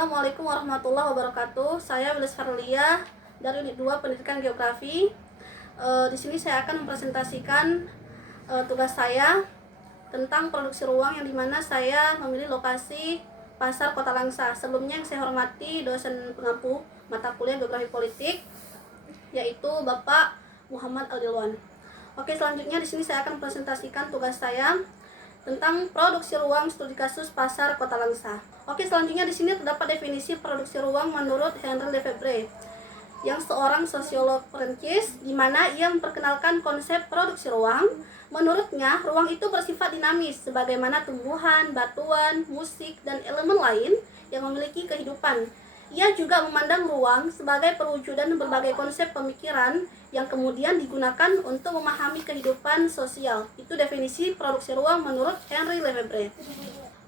Assalamualaikum warahmatullahi wabarakatuh. Saya Wilis Farlia dari Unit 2 Pendidikan Geografi. Di sini saya akan mempresentasikan tugas saya tentang produksi ruang, yang dimana saya memilih lokasi Pasar Kota Langsa. Sebelumnya yang saya hormati dosen pengampu mata kuliah Geografi Politik, yaitu Bapak Muhammad Aldilwan. Oke, selanjutnya di sini saya akan mempresentasikan tugas saya tentang produksi ruang studi kasus Pasar Kota Langsa. Oke, selanjutnya di sini terdapat definisi produksi ruang menurut Henri Lefebvre, yang seorang sosiolog Prancis, di mana ia memperkenalkan konsep produksi ruang. Menurutnya, ruang itu bersifat dinamis, sebagaimana tumbuhan, batuan, musik, dan elemen lain yang memiliki kehidupan. Ia juga memandang ruang sebagai perwujudan berbagai konsep pemikiran yang kemudian digunakan untuk memahami kehidupan sosial. Itu definisi produksi ruang menurut Henri Lefebvre.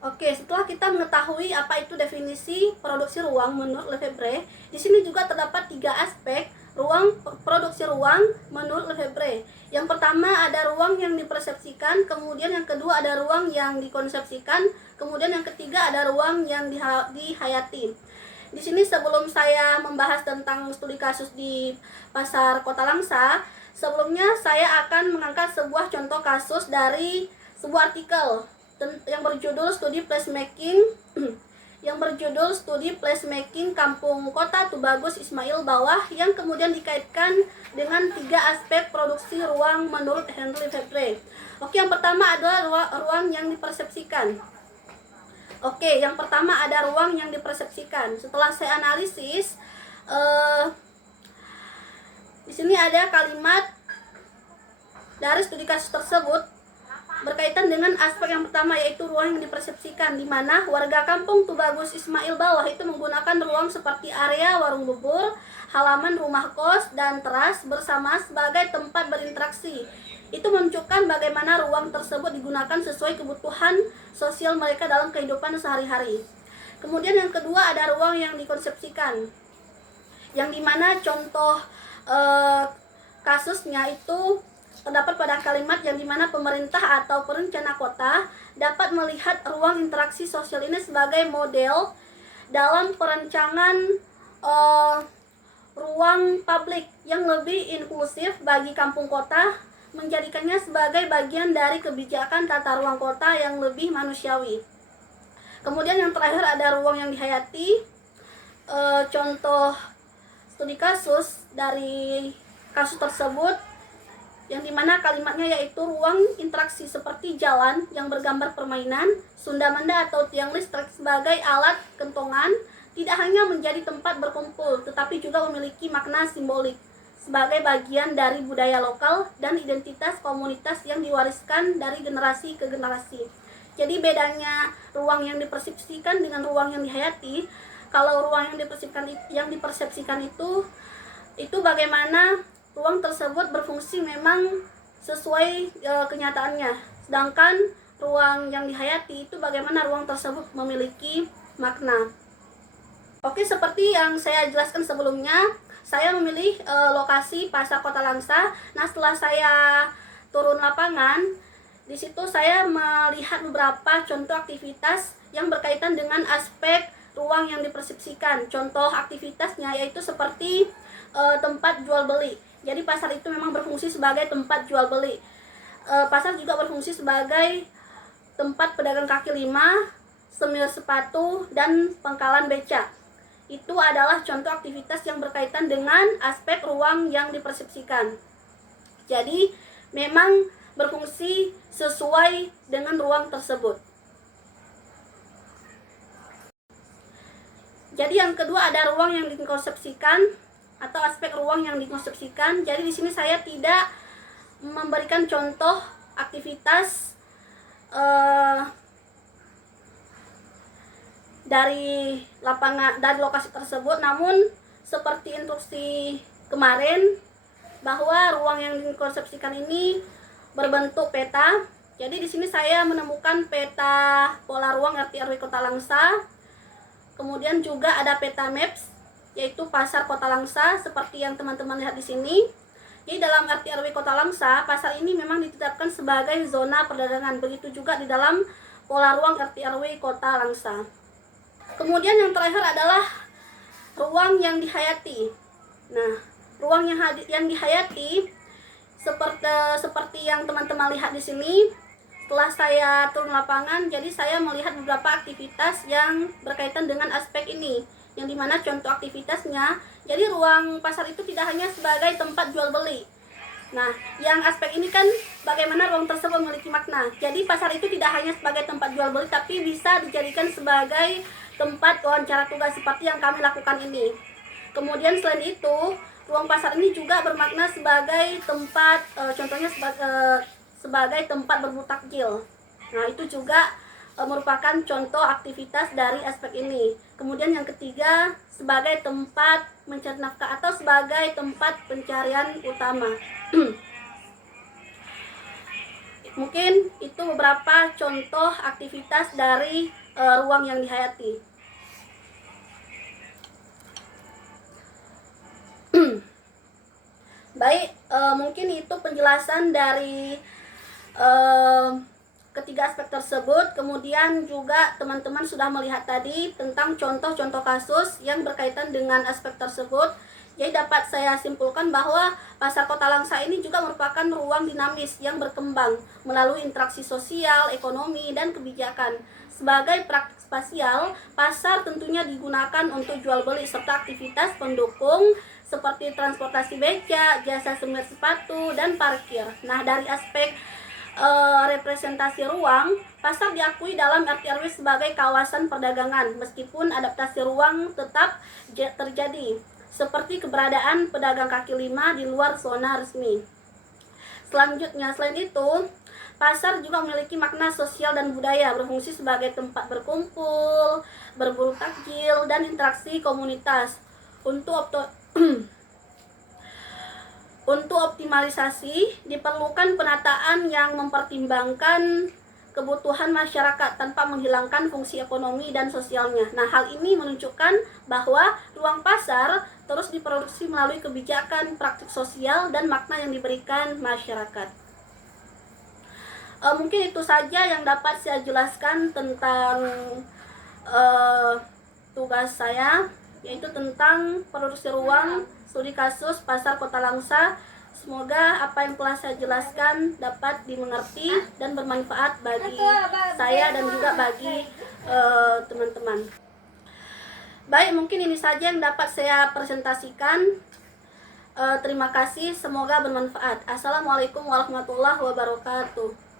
Oke, setelah kita mengetahui apa itu definisi produksi ruang menurut Lefebvre, di sini juga terdapat 3 aspek produksi ruang menurut Lefebvre. Yang pertama ada ruang yang dipersepsikan, kemudian yang kedua ada ruang yang dikonsepsikan, kemudian yang ketiga ada ruang yang dihayati. Di sini sebelum saya membahas tentang studi kasus di Pasar Kota Langsa, sebelumnya saya akan mengangkat sebuah contoh kasus dari sebuah artikel yang berjudul Studi Placemaking Kampung Kota Tubagus Ismail Bawah, yang kemudian dikaitkan dengan 3 aspek produksi ruang menurut Henri Lefebvre. Oke, yang pertama adalah ruang yang dipersepsikan. Oke, yang pertama ada ruang yang dipersepsikan. Setelah saya analisis, di sini ada kalimat dari studi kasus tersebut berkaitan dengan aspek yang pertama, yaitu ruang yang dipersepsikan, di mana warga kampung Tubagus Ismail Bawah itu menggunakan ruang seperti area warung bubur, halaman rumah kos, dan teras bersama sebagai tempat berinteraksi. Itu menunjukkan bagaimana ruang tersebut digunakan sesuai kebutuhan sosial mereka dalam kehidupan sehari-hari. Kemudian yang kedua ada ruang yang dikonsepsikan, yang dimana contoh kasusnya itu terdapat pada kalimat yang dimana pemerintah atau perencana kota dapat melihat ruang interaksi sosial ini sebagai model dalam perencanaan ruang publik yang lebih inklusif bagi kampung kota, menjadikannya sebagai bagian dari kebijakan tata ruang kota yang lebih manusiawi. Kemudian yang terakhir ada ruang yang dihayati. Contoh studi kasus dari kasus tersebut, yang dimana kalimatnya yaitu ruang interaksi seperti jalan yang bergambar permainan, sunda-menda atau tiang listrik sebagai alat kentongan, tidak hanya menjadi tempat berkumpul, tetapi juga memiliki makna simbolik sebagai bagian dari budaya lokal dan identitas komunitas yang diwariskan dari generasi ke generasi. Jadi bedanya ruang yang dipersepsikan dengan ruang yang dihayati. Kalau ruang yang dipersepsikan itu bagaimana ruang tersebut berfungsi memang sesuai kenyataannya. Sedangkan ruang yang dihayati itu bagaimana ruang tersebut memiliki makna. Oke, seperti yang saya jelaskan sebelumnya, saya memilih lokasi Pasar Kota Langsa. Nah, setelah saya turun lapangan, di situ saya melihat beberapa contoh aktivitas yang berkaitan dengan aspek ruang yang dipersepsikan. Contoh aktivitasnya yaitu seperti tempat jual beli. Jadi pasar itu memang berfungsi sebagai tempat jual beli. Pasar juga berfungsi sebagai tempat pedagang kaki lima, semir sepatu, dan pangkalan becak. Itu adalah contoh aktivitas yang berkaitan dengan aspek ruang yang dipersepsikan. Jadi memang berfungsi sesuai dengan ruang tersebut. Jadi yang kedua ada ruang yang dikonsepsikan atau aspek ruang yang dikonsepsikan. Jadi di sini saya tidak memberikan contoh aktivitas dari lokasi tersebut, namun seperti instruksi kemarin bahwa ruang yang dikonsepsikan ini berbentuk peta. Jadi di sini saya menemukan peta pola ruang RT RW Kota Langsa. Kemudian juga ada peta maps, yaitu Pasar Kota Langsa seperti yang teman-teman lihat di sini. Jadi dalam RT RW Kota Langsa, pasar ini memang ditetapkan sebagai zona perdagangan. Begitu juga di dalam pola ruang RT RW Kota Langsa. Kemudian yang terakhir adalah ruang yang dihayati. Nah, ruang yang dihayati seperti yang teman-teman lihat di sini. Setelah saya turun lapangan, jadi saya melihat beberapa aktivitas yang berkaitan dengan aspek ini, yang dimana contoh aktivitasnya, jadi ruang pasar itu tidak hanya sebagai tempat jual beli. Nah, yang aspek ini kan bagaimana ruang tersebut memiliki makna. Jadi pasar itu tidak hanya sebagai tempat jual beli, tapi bisa dijadikan sebagai tempat wawancara tugas seperti yang kami lakukan ini. Kemudian selain itu, ruang pasar ini juga bermakna sebagai tempat, contohnya sebagai tempat berburu takjil. Nah, itu juga merupakan contoh aktivitas dari aspek ini. Kemudian yang ketiga, sebagai tempat mencari nafkah atau sebagai tempat pencarian utama. Mungkin itu beberapa contoh aktivitas dari ruang yang dihayati. Baik, mungkin itu penjelasan dari ketiga aspek tersebut. Kemudian juga teman-teman sudah melihat tadi tentang contoh-contoh kasus yang berkaitan dengan aspek tersebut. Jadi dapat saya simpulkan bahwa pasar Kota Langsa ini juga merupakan ruang dinamis yang berkembang melalui interaksi sosial, ekonomi, dan kebijakan. Sebagai praktik spasial, pasar tentunya digunakan untuk jual beli serta aktivitas pendukung seperti transportasi beca, jasa semir sepatu, dan parkir. Nah, dari aspek representasi ruang, pasar diakui dalam RT/RW sebagai kawasan perdagangan, meskipun adaptasi ruang tetap terjadi, seperti keberadaan pedagang kaki lima di luar zona resmi. Selanjutnya, selain itu, pasar juga memiliki makna sosial dan budaya, berfungsi sebagai tempat berkumpul, berburu takjil, dan interaksi komunitas. Untuk optimalisasi, diperlukan penataan yang mempertimbangkan kebutuhan masyarakat tanpa menghilangkan fungsi ekonomi dan sosialnya. Nah, hal ini menunjukkan bahwa ruang pasar terus diproduksi melalui kebijakan, praktik sosial, dan makna yang diberikan masyarakat. Mungkin itu saja yang dapat saya jelaskan tentang tugas saya, yaitu tentang produksi ruang studi kasus pasar Kota Langsa. Semoga apa yang telah saya jelaskan dapat dimengerti dan bermanfaat bagi saya dan juga bagi teman-teman. Baik, mungkin ini saja yang dapat saya presentasikan. Terima kasih, semoga bermanfaat. Assalamualaikum warahmatullahi wabarakatuh.